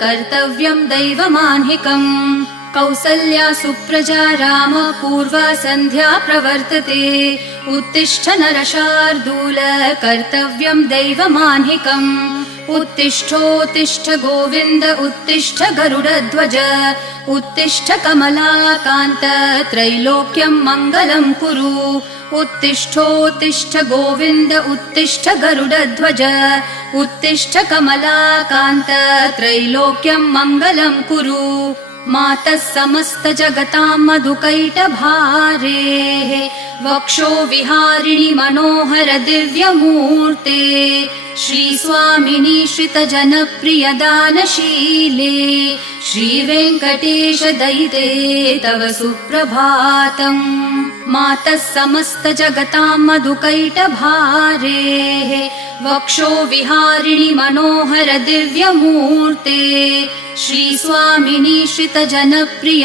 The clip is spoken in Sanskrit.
कर्तव्यम् दैवमाह्निकम् कौसल्या सुप्रजा राम पूर्वा सन्ध्या प्रवर्तते उत्तिष्ठ नरशार्दूल कर्तव्यम् दैवमाह्निकम् उत्तिष्ठोत्तिष्ठ गोविन्द उत्तिष्ठ गरुडध्वज उत्तिष्ठ कमलाकान्त त्रैलोक्यम् मङ्गलम् कुरु उत्तिष्ठोत्तिष्ठ गोविन्द उत्तिष्ठ गरुडध्वज उत्तिष्ठ कमलाकान्त त्रैलोक्यम् मङ्गलम् कुरु मातः समस्त जगताम् मधुकैटभारेः वक्षो विहारिणि मनोहर दिव्यमूर्ते श्रीस्वामिनि श्रितजनप्रिय दानशीले श्रीवेङ्कटेश दयिते तव सुप्रभातम् मातः समस्त जगताम् मधुकैटभारेः वक्षो विहारिणि मनोहर दिव्यमूर्ते श्रीस्वामिनि श्रितजनप्रिय